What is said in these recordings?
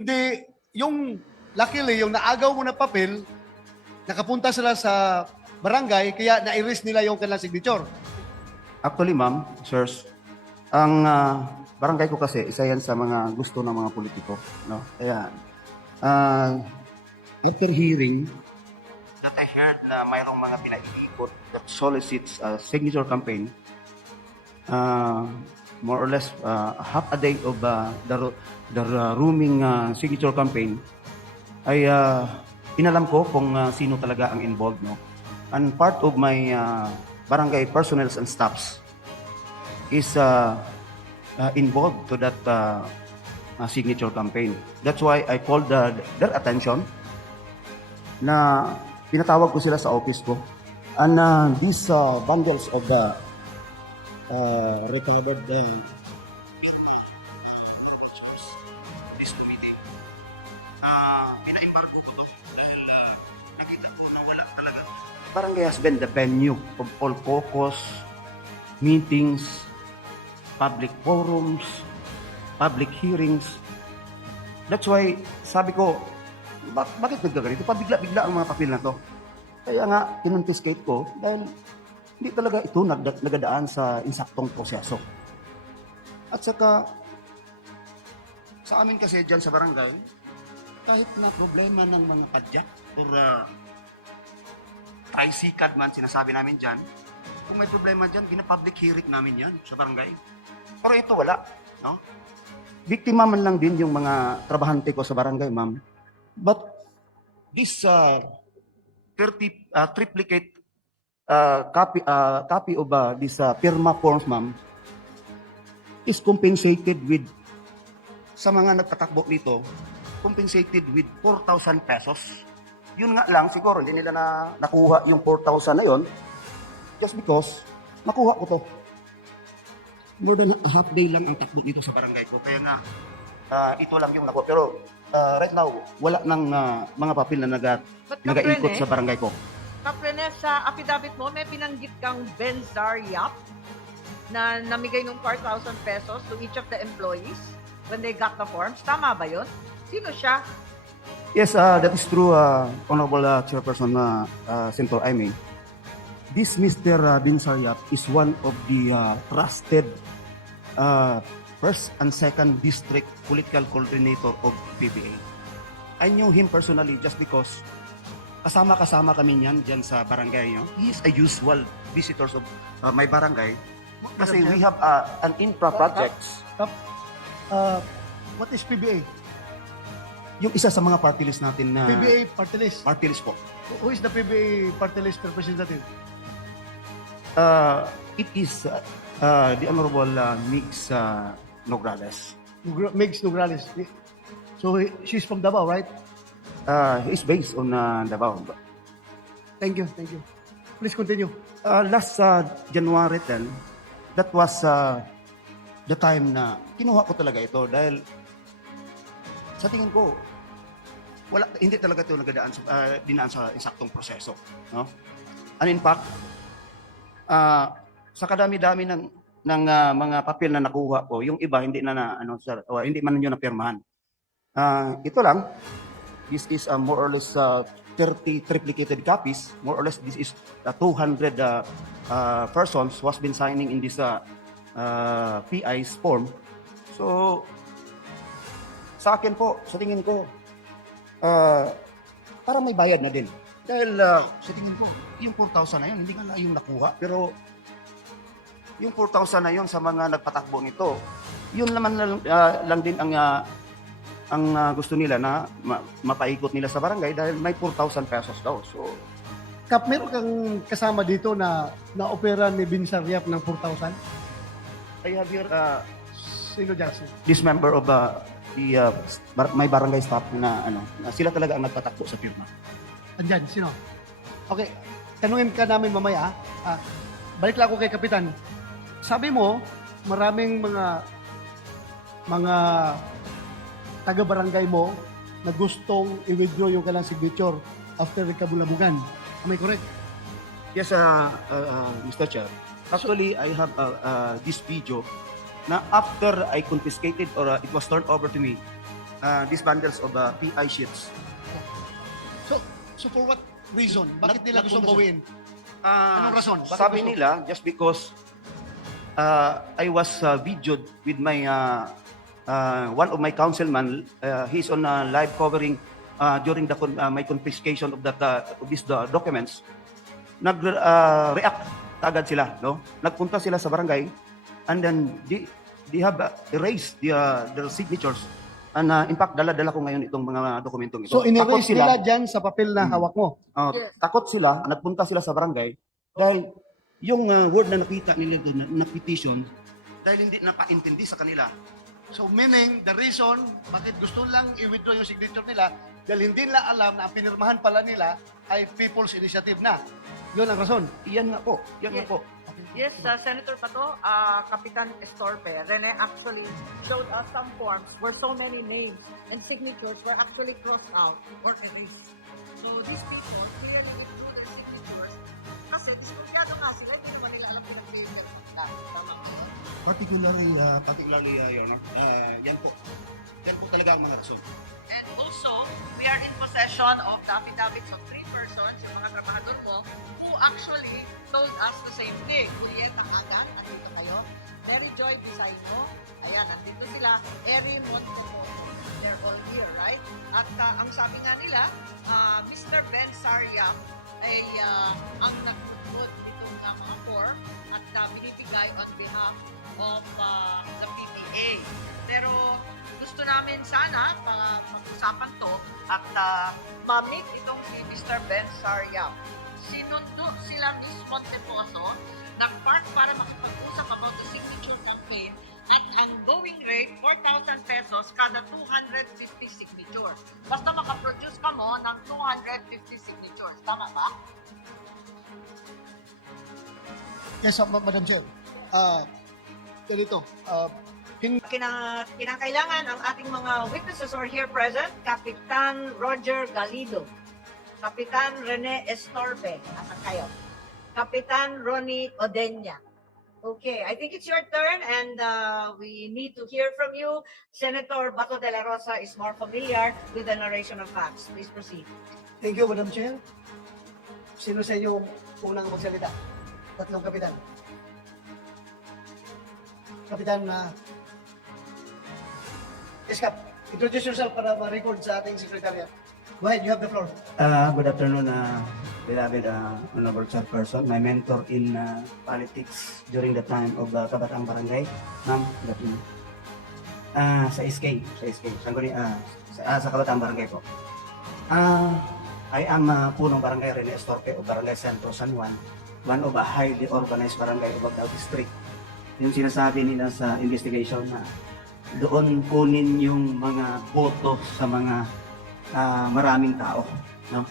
Hindi, yung luckily, yung naagaw mo na papel, nakapunta sila sa barangay, kaya na-erase nila yung kanilang signature. Actually, ma'am, sirs, ang barangay ko kasi isa yan sa mga gusto ng mga politiko, no? Kaya after hearing that I heard na mayroong mga pinaiikot that solicits a signature campaign, more or less half a day of the rooming signature campaign, ay inalam ko kung sino talaga ang involved, no? And part of my barangay personnel and staffs is involved to that signature campaign. That's why I called their attention na pinatawag ko sila sa office ko. And these bundles of the recovered this committee, pina-embargo ko to dahil nakita ko na wala talaga. Barangay has been the venue of all caucus, meetings, public forums, public hearings. That's why, sabi ko, bakit nagkaganito? Pabigla-bigla ang mga papel na to. Kaya nga, kinonfiscate ko dahil hindi talaga ito nagadaan sa insaktong proseso. At saka, sa amin kasi dyan sa barangay, kahit na problema ng mga padyak or tricycad man, sinasabi namin dyan, kung may problema dyan, gina-public hearing namin yan sa barangay. Pero ito wala, no? Biktima man lang din yung mga trabahante ko sa barangay, ma'am. But this 30 triplicate copy of this PIRMA forms, ma'am, is compensated with, sa mga nagtatakbo nito, compensated with 4,000 pesos. Yun nga lang, siguro hindi nila nakuha yung 4,000 na yun just because makuha ko to. More than a half day lang ang takbo dito sa barangay ko. Kaya nga, ito lang yung nakuha. Pero right now, wala nang mga papel na nag-iikot sa barangay ko. Kaprene, sa affidavit mo, may pinanggit kang Benzar Yap na namigay ng 4,000 pesos to each of the employees when they got the forms. Tama ba yun? Sino siya? Yes, that is true, Honorable Chairperson Senator Aimee. This Mr. Benzar Yap is one of the trusted first and second district political coordinator of PBA. I knew him personally just because kasama-kasama kami niyan dyan sa barangay. No? He is a usual visitors of my barangay. Kasi we have an infra projects. What is PBA? Yung isa sa mga party list natin na PBA party list. party list po. Who is the PBA party list representative? It is the Honorable Mix Nograles. Migs Nograles. So she's from Davao, right? He is based on Davao. Thank you, thank you. Please continue. Last January 10, that was the time na kinuha ko talaga ito dahil sa tingin ko, hindi talaga ito nagadaan dinaan sa insaktong proseso. No? And in fact, sa kadami-dami ng mga papel na nakuha ko, yung iba hindi hindi man niyo napirmahan. Ito lang, this is more or less 30 triplicated copies. More or less, this is 200 persons who has been signing in this PI's form. So, sa akin po, sa tingin ko, parang may bayad na din. Dahil sa tingin ko, yung 4,000 na yun, hindi nga lang yung nakuha. Pero yung 4,000 na yun sa mga nagpatakbo nito, yun naman lang din ang gusto nila na mapaikot nila sa barangay dahil may 4,000 pesos daw. So, Kap, meron kang kasama dito na opera ni Benzar Yap ng 4,000? I have here Sino dyan? this member of my barangay staff na sila talaga ang nagpatakbo sa firma. Andyan, sino? Okay, tanungin ka namin mamaya. Balik lang ako kay Kapitan. Sabi mo, maraming mga taga-barangay mo na gustong i-withdraw yung kanilang signature after kabulabugan. Am I correct? Yes, Mr. Chair. Actually, I have this video na after I confiscated or it was turned over to me, these bundles of PI sheets. So for what reason? Bakit nila gusto nagpunta gawin? Anong rason? Bakit Sabi gusto? nila, just because I was videoed with my one of my councilman. He's on live covering during my confiscation of these documents. Nag-react agad sila, no? Nagpunta sila sa barangay, and then they have erased their signatures. And in fact, dala-dala ko ngayon itong mga dokumentong ito. So Takot in-erase nila dyan sa papel na hawak mo? Yes. Takot sila, nagpunta sila sa barangay dahil yung word na nakita nila doon na petition, dahil hindi napaintindi sa kanila. So meaning, the reason bakit gusto lang i-withdraw yung signature nila, dahil hindi nila alam na ang pinirmahan pala nila ay People's Initiative na. Yun ang rason. Iyan nga po, yan nga po. Yes, Senator Pato, Kapitan Estorpe, Rene actually showed us some forms where so many names and signatures were actually crossed out or erased. So these people clearly withdrew their signatures kasi diskuryado nga sila, hindi naman nila alam pinag-fill nila ng tama ba yun? Particularly, Your Honor, yan po. Yan po talaga ang mga rason. And also, we are in possession of the affidavits of 3 persons, yung mga trabahador mo, who actually told us the same thing. Julieta Agan, nandito kayo. Mary Joy Pisayno, ayan, nandito sila. Eri Montemoso, they're all here, right? At ang sabi nga nila, Mr. Ben Saryam ay ang nagtutod itong mga form at binibigay on behalf of the PTA. Pero gusto namin sana pag-usapan to at ma-meet itong si Mr. Ben Saryam. Sinundo sila Miss Monteposo nag-park para makipag-usap about the signature campaign at ang going rate 4,000 pesos kada 250 signatures. Basta makaproduce ka mo ng 250 signatures. Tama ba? Yes, Madam Chair. Ganito, Kinakailangan ang ating mga witnesses who are here present, Kapitan Roger Galido, Kapitan Rene Estorpe, asan kayo? Kapitan Ronnie Odenya. Okay, I think it's your turn and we need to hear from you. Senator Bato de la Rosa is more familiar with the narration of facts. Please proceed. thank you, Madam Chair. Sino sa inyo unang magsalita? Tatlong kapitan. Kapitan Eskap, introduce yourself para ma-record sa ating secretariat. Go ahead, you have the floor. Good afternoon, beloved honorable chairperson, my mentor in politics during the time of Kabataan Barangay, ma'am, good afternoon. Sa SK, sa Kabataan Barangay po. I am punong barangay Rene Estorpe o Barangay Centro San Juan, one of a highly organized barangay of Bagdao District. Yung sinasabi nila sa investigation na doon kunin yung mga boto sa mga maraming tao, no?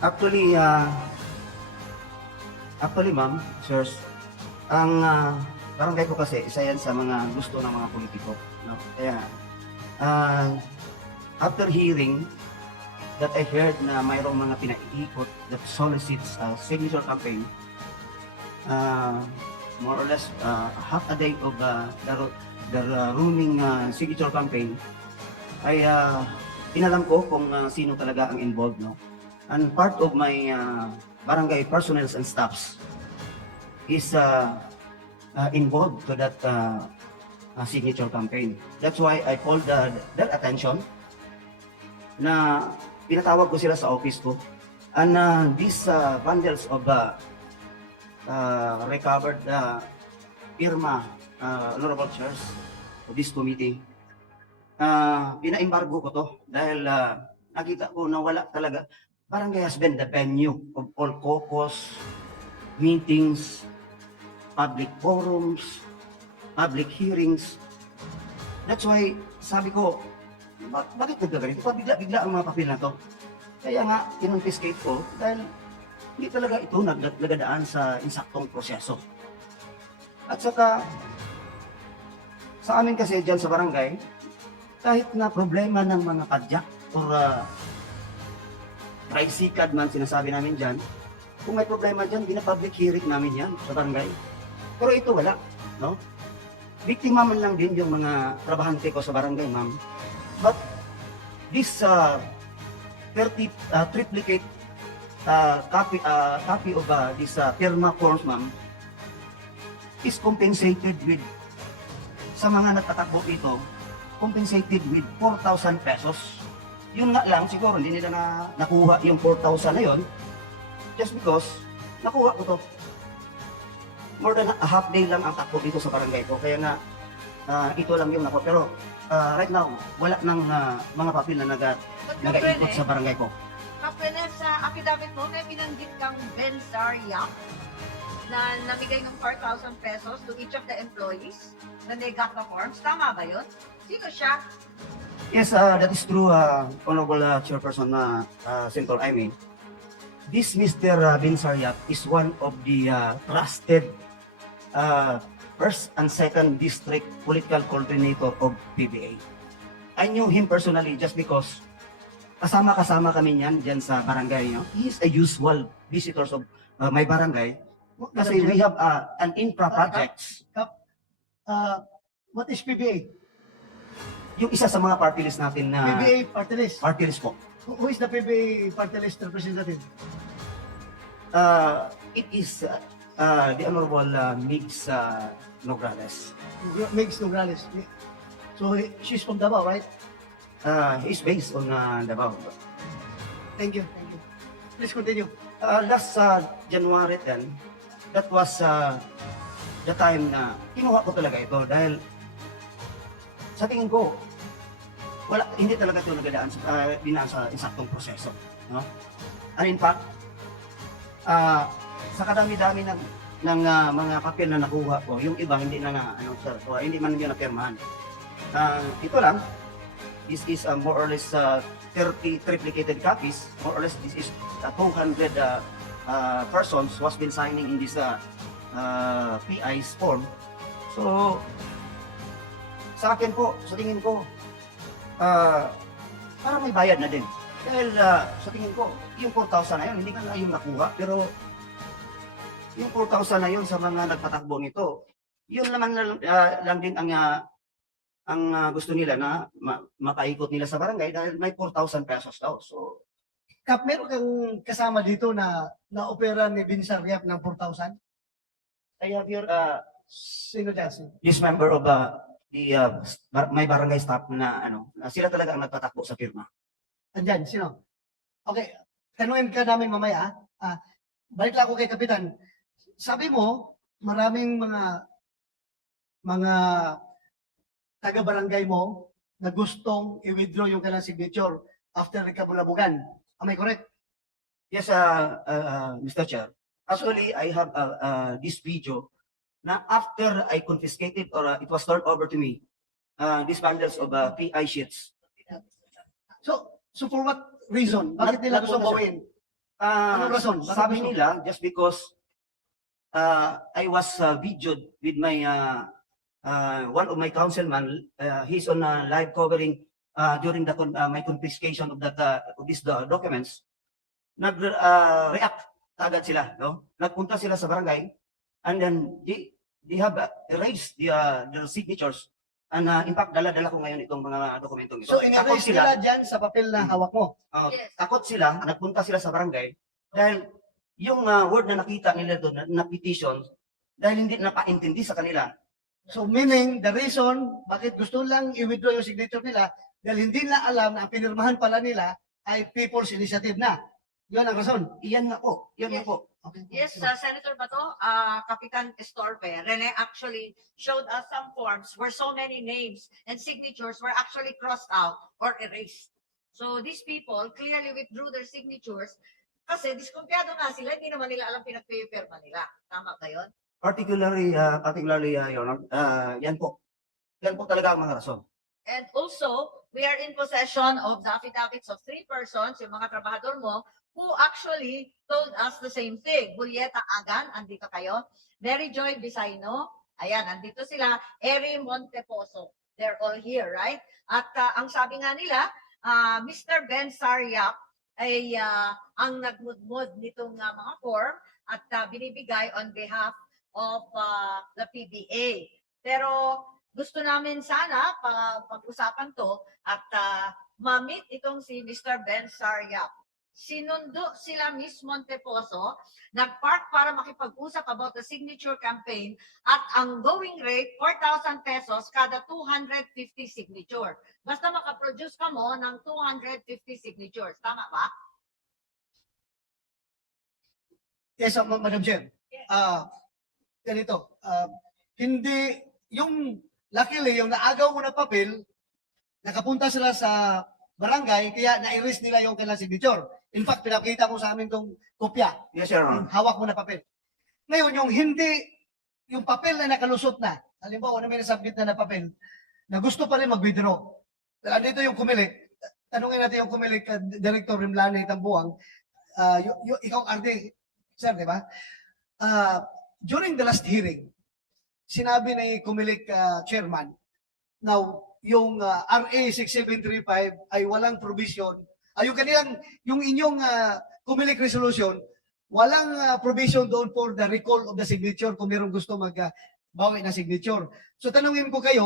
Actually ma'am, sirs, ang barangay ko kasi isa yan sa mga gusto ng mga politiko, no? Kaya after hearing that I heard na mayroong mga pinaiikot that solicits signature campaign, more or less half a day of the running signature campaign, ay inalam ko kung sino talaga ang involved, no? And part of my barangay personnel and staffs is involved to that signature campaign. That's why I called that attention na pinatawag ko sila sa office ko. And these bundles of recovered pirma, honorable chairs of this committee, pina-embargo ko to dahil nakita ko na wala talaga. Barangay has been the venue of all caucus, meetings, public forums, public hearings. That's why sabi ko, bakit nagkaganito? Bigla ang mga papel na to. Kaya nga, kinonfiscate ko dahil hindi talaga ito nagdadaan sa insaktong proseso. At saka, sa amin kasi dyan sa barangay, kahit na problema ng mga padyak or tricycad man sinasabi namin dyan, kung may problema dyan, bina-public hearing namin yan sa barangay. Pero ito wala, no? biktima man lang din yung mga trabahante ko sa barangay, ma'am. But this 30 triplicate copy of this PIRMA forms, ma'am, is compensated with, sa mga nagtatakbo ito, compensated with 4,000 pesos. Yun nga lang, siguro hindi nila nakuha yung 4,000 na yun just because nakuha ko to. More than a half day lang ang takbo dito sa barangay ko. Kaya nga, ito lang yung nakuha. Pero right now, wala nang mga papel na nag-iikot sa barangay ko. Kapwene, sa affidavit mo, may binanggit kang Benzar Yap na namigay ng 4,000 pesos to each of the employees when they got the forms. Tama ba yun? Sino siya? Yes, that is true, Honorable Chairperson Senator Aimee. This Mr. Bin Saryat is one of the trusted first and second district political coordinator of PBA. I knew him personally just because kasama kami niyan dyan sa barangay. You know? He is a usual visitors of my barangay kasi we have an infra projects. What is PBA? Yung isa sa mga party list natin na PBA party list. party list po. Who is the PBA party list representative? It is the Honorable Mix Nograles. Megs Nograles. So she's from Davao, right? He's based on Davao. Thank you. Thank you. Please continue. Last January 10, that was the time na kinuha ko talaga ito dahil sa tingin ko, hindi talaga ito dinaan sa insaktong proseso. No? And in fact, sa kadami-dami ng mga papel na nakuha ko, yung iba hindi hindi man nila napirmahan. Ito lang, this is more or less 30 triplicated copies. More or less, this is 200 persons who has been signing in this PI's form. So, sa akin po, sa tingin ko, parang may bayad na din. Dahil sa tingin ko, yung 4,000 na yun, hindi ka na yung nakuha. Pero yung 4,000 na yun sa mga nagpatakbo nito, yun naman lang din ang gusto nila na mapaikot nila sa barangay dahil may 4,000 pesos daw. So, Kap, meron kang kasama dito na opera ni Bin Saryat ng 4,000? I have here Sino dyan? this member of my barangay staff na sila talaga ang nagpatakbo sa firma. Andyan, sino? Okay, tanungin ka namin mamaya. Balik lang ako kay Kapitan. Sabi mo, maraming mga taga-barangay mo na gustong i-withdraw yung kanilang signature after kabulabugan. Am I correct? Yes, Mr. Chair. Actually, I have this video na after I confiscated or it was turned over to me, these bundles of PI sheets. So for what reason? Bakit nila gusto bawin? Anong rason? Bakit Sabi gusto? nila, just because I was videoed with my one of my councilman, he's on live covering during my confiscation of these documents. Nag-react agad sila, no? Nagpunta sila sa barangay, and then they have erased their signatures. And in fact, dala-dala ko ngayon itong mga dokumentong ito. So in-erase nila dyan sa papel na hawak mo. Yes. Takot sila, nagpunta sila sa barangay dahil yung word na nakita nila doon na petition, dahil hindi napaintindi sa kanila. So meaning, the reason bakit gusto lang i-withdraw yung signature nila dahil hindi na alam na ang pinirmahan pala nila ay People's Initiative na. Yun ang rason. Iyan nga po, yun nga Yes. po. Okay. Yes, Senator Bato, Kapitan Estorpe, Rene actually showed us some forms where so many names and signatures were actually crossed out or erased. So these people clearly withdrew their signatures kasi diskumpiyado nga sila, hindi naman nila alam pinagpipirma nila. Tama ba yun? Particularly, Your Honor, yan po talaga ang mga rason. And also, we are in possession of the affidavits of 3 persons, yung mga trabahador mo, who actually told us the same thing. Julieta Agan, andito kayo. Mary Joy Bisaino, ayan, andito sila. Eri Monteposo, they're all here, right? At ang sabi nga nila, Mr. Ben Saryap ay ang nagmudmud nitong mga form at binibigay on behalf of the PBA. Pero gusto namin sana pag-usapan to at ma-meet itong si Mr. Ben Saryap. Sinundo sila Miss Monteposo, nag-park para makipag-usap about the signature campaign at ang going rate, 4,000 pesos kada 250 signature. Basta makaproduce ka mo ng 250 signatures. Tama ba? Yes, Madam Chair. Ganito, hindi, yung, luckily, yung naagaw mo na papel, nakapunta sila sa barangay, kaya na-erase nila yung kanilang signature. In fact, pinakita ko sa amin tong kopya, Yes, Your Honor. yung hawak mo na papel. Ngayon, yung hindi, yung papel na nakalusot na, halimbawa na may nasubmit na papel, na gusto pa rin mag-withdraw. Andito yung kumilik, tanungin natin yung kumilik, Director Rimlani Tambuang, ikaw, RD, sir, di ba? During the last hearing, sinabi ni Kumilik chairman, now, yung RA 6735 ay walang provision. Yung kanilang, yung inyong Kumilik resolution, walang provision doon for the recall of the signature kung mayroong gusto mag bawi na signature. So tanungin ko kayo,